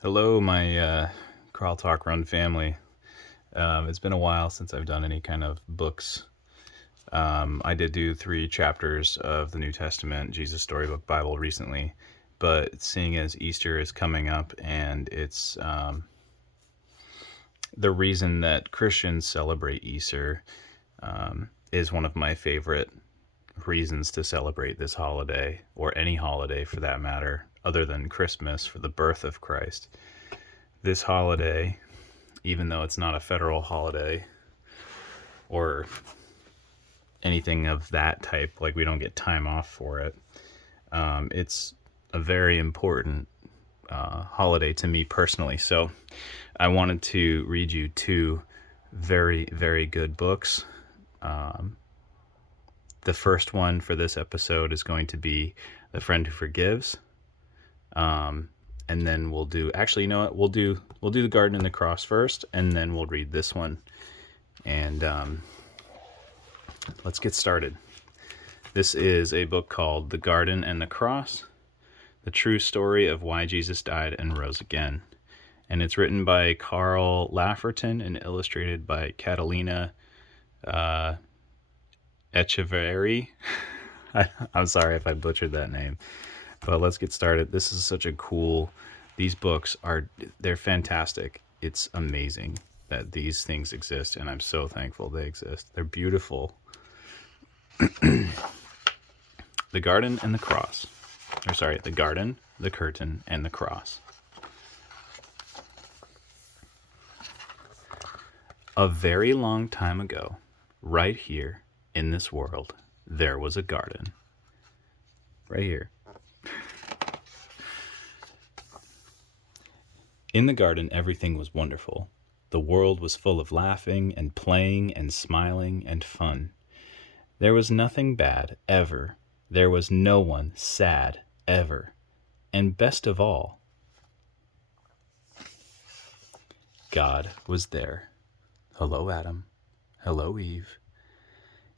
Hello, my Crawl Talk Run family. It's been a while since I've done any kind of books. I did do 3 chapters of the New Testament Jesus Storybook Bible recently, but seeing as Easter is coming up and it's the reason that Christians celebrate Easter is one of my favorite reasons to celebrate this holiday, or any holiday for that matter, other than Christmas for the birth of Christ. This holiday, even though it's not a federal holiday or anything of that type, like we don't get time off for it, it's a very important holiday to me personally. So I wanted to read you 2 very, very good books. The first one for this episode is going to be The Friend Who Forgives. And then we'll do, actually, you know what, we'll do The Garden and the Cross first, and then we'll read this one. And let's get started. This is a book called The Garden and the Cross, The True Story of Why Jesus Died and Rose Again. And it's written by Carl Lafferton and illustrated by Catalina Echeverry. I'm sorry if I butchered that name, but let's get started. This is such a cool, these books they're fantastic. It's amazing that these things exist, and I'm so thankful they exist. They're beautiful. The Garden and the Cross. The Garden, the Curtain, and the Cross. A very long time ago, right here in this world, there was a garden. Right here. In the garden, everything was wonderful. The world was full of laughing and playing and smiling and fun. There was nothing bad, ever. There was no one sad, ever. And best of all, God was there. Hello, Adam. Hello, Eve.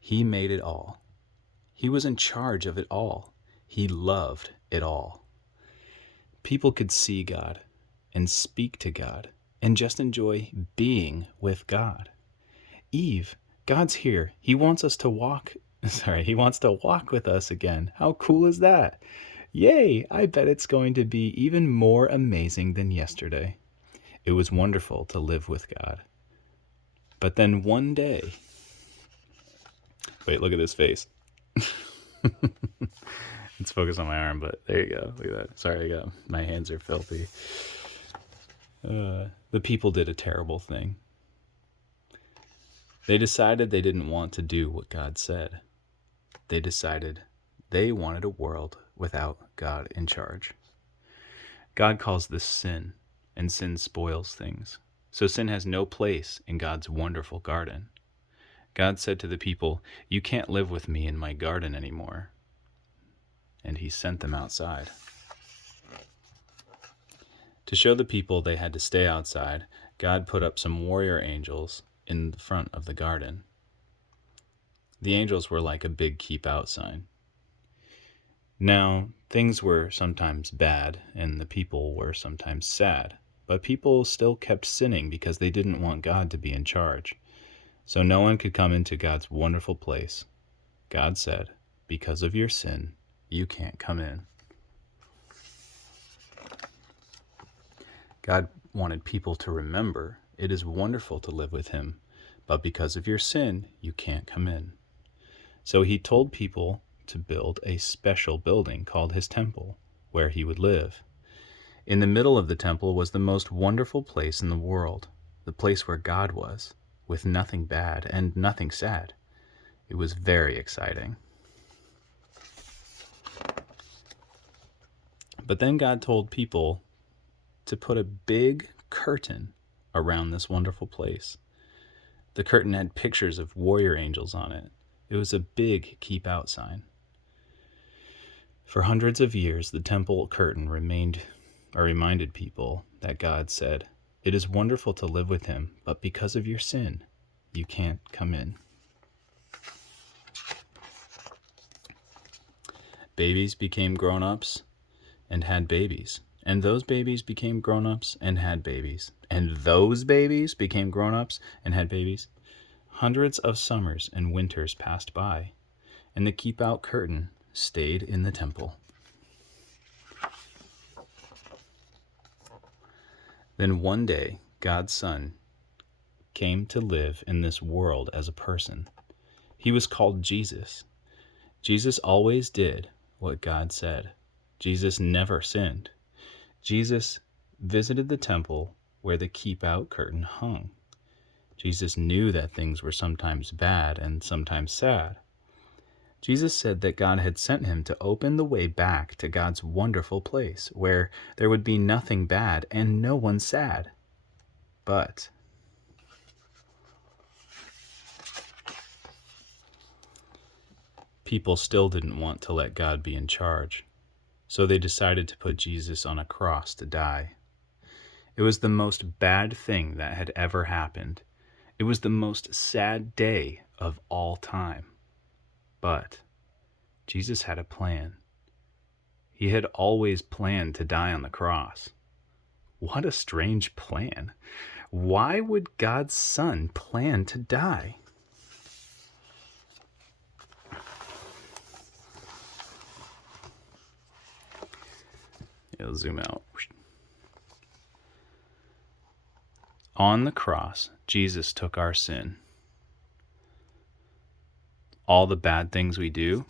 He made it all. He was in charge of it all. He loved it all. People could see God and speak to God and just enjoy being with God. Eve, God's here. He wants to walk with us again. How cool is that? Yay, I bet it's going to be even more amazing than yesterday. It was wonderful to live with God. But then one day, wait, look at this face. It's focused on my arm, but there you go. Look at that. Sorry, my hands are filthy. The people did a terrible thing. They decided they didn't want to do what God said. They decided they wanted a world without God in charge. God calls this sin, and sin spoils things. So sin has no place in God's wonderful garden. God said to the people, "You can't live with me in my garden anymore." And he sent them outside. To show the people they had to stay outside, God put up some warrior angels in the front of the garden. The angels were like a big keep out sign. Now, things were sometimes bad and the people were sometimes sad, but people still kept sinning because they didn't want God to be in charge. So no one could come into God's wonderful place. God said, "Because of your sin, you can't come in." God wanted people to remember it is wonderful to live with him, but because of your sin, you can't come in. So he told people to build a special building called his temple, where he would live. In the middle of the temple was the most wonderful place in the world, the place where God was, with nothing bad and nothing sad. It was very exciting. But then God told people to put a big curtain around this wonderful place. The curtain had pictures of warrior angels on it. It was a big keep out sign. For hundreds of years, the temple curtain reminded people that God said, "It is wonderful to live with him, but because of your sin, you can't come in." Babies became grown-ups and had babies. And those babies became grown-ups and had babies. And those babies became grown-ups and had babies. Hundreds of summers and winters passed by, and the keep-out curtain stayed in the temple. Then one day, God's Son came to live in this world as a person. He was called Jesus. Jesus always did what God said. Jesus never sinned. Jesus visited the temple where the keep-out curtain hung. Jesus knew that things were sometimes bad and sometimes sad. Jesus said that God had sent him to open the way back to God's wonderful place, where there would be nothing bad and no one sad. But people still didn't want to let God be in charge, so they decided to put Jesus on a cross to die. It was the most bad thing that had ever happened. It was the most sad day of all time. But Jesus had a plan. He had always planned to die on the cross. What a strange plan. Why would God's Son plan to die? It'll zoom out. On the cross, Jesus took our sin. All the bad things we do,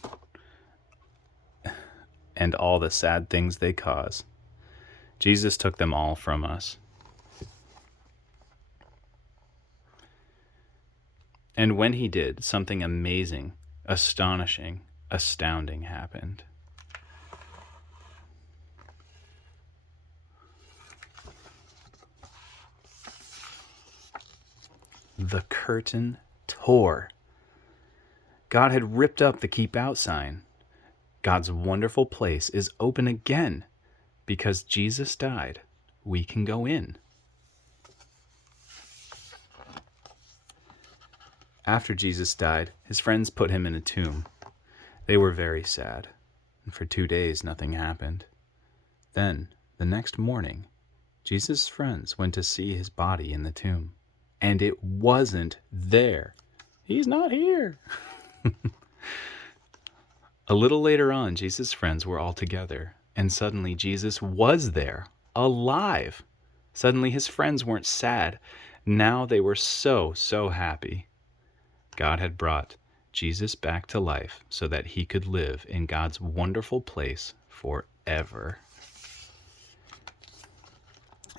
and all the sad things they cause. Jesus took them all from us. And when he did, something amazing, astonishing, astounding happened. The curtain tore. God had ripped up the keep out sign. God's wonderful place is open again. Because Jesus died, we can go in. After Jesus died, his friends put him in a tomb. They were very sad, and for 2 days nothing happened. Then, the next morning, Jesus' friends went to see his body in the tomb, and it wasn't there. He's not here. A little later on, Jesus' friends were all together, and suddenly Jesus was there, alive. Suddenly his friends weren't sad. Now they were so happy. God had brought Jesus back to life so that he could live in God's wonderful place forever.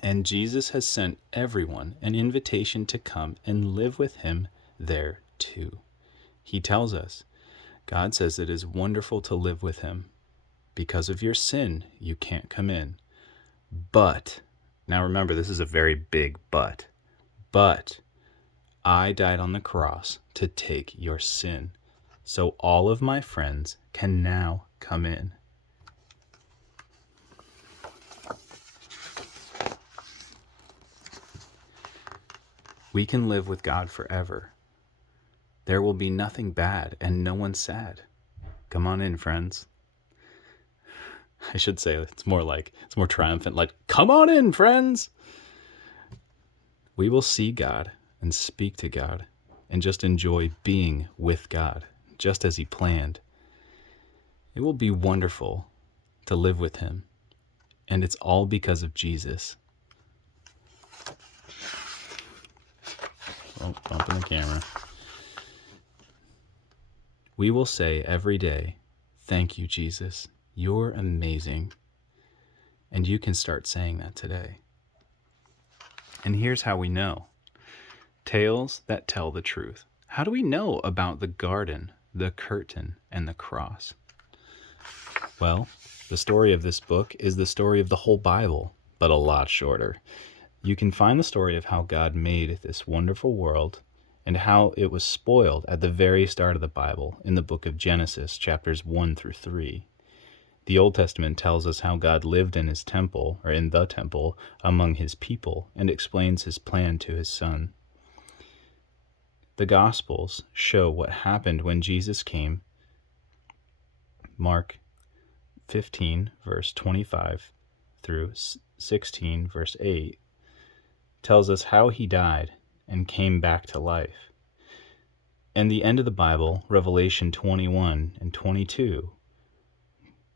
And Jesus has sent everyone an invitation to come and live with him there too. He tells us, God says it is wonderful to live with him. Because of your sin, you can't come in. But, now remember, this is a very big but. But, I died on the cross to take your sin, so all of my friends can now come in. We can live with God forever. There will be nothing bad and no one sad. Come on in, friends. I should say it's more triumphant, like, come on in, friends. We will see God and speak to God and just enjoy being with God, just as he planned. It will be wonderful to live with him, and it's all because of Jesus. Oh, bumping the camera. We will say every day, thank you, Jesus. You're amazing. And you can start saying that today. And here's how we know. Tales that tell the truth. How do we know about the garden, the curtain, and the cross? Well, the story of this book is the story of the whole Bible, but a lot shorter. You can find the story of how God made this wonderful world and how it was spoiled at the very start of the Bible in the book of Genesis, chapters 1 through 3. The Old Testament tells us how God lived in his temple, or in the temple, among his people, and explains his plan to his Son. The Gospels show what happened when Jesus came. Mark 15, verse 25 through 16, verse 8, tells us how he died and came back to life. And the end of the Bible, Revelation 21 and 22,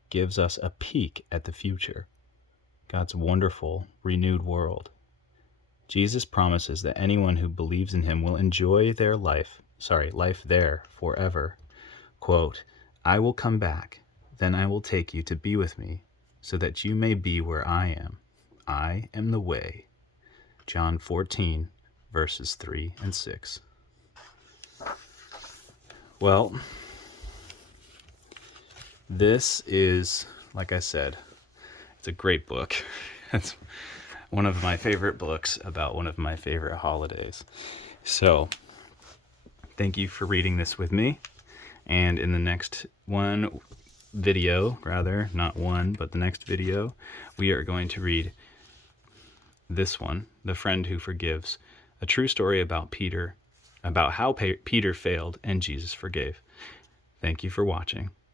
gives us a peek at the future, God's wonderful, renewed world. Jesus promises that anyone who believes in him will enjoy life there forever. Quote, "I will come back, then I will take you to be with me, so that you may be where I am. I am the way." John 14, verses 3 and 6. Well, this is, like I said, it's a great book. It's one of my favorite books about one of my favorite holidays. So, thank you for reading this with me. And in the next video, we are going to read this one, The Friend Who Forgives, a true story about Peter, about how Peter failed and Jesus forgave. Thank you for watching.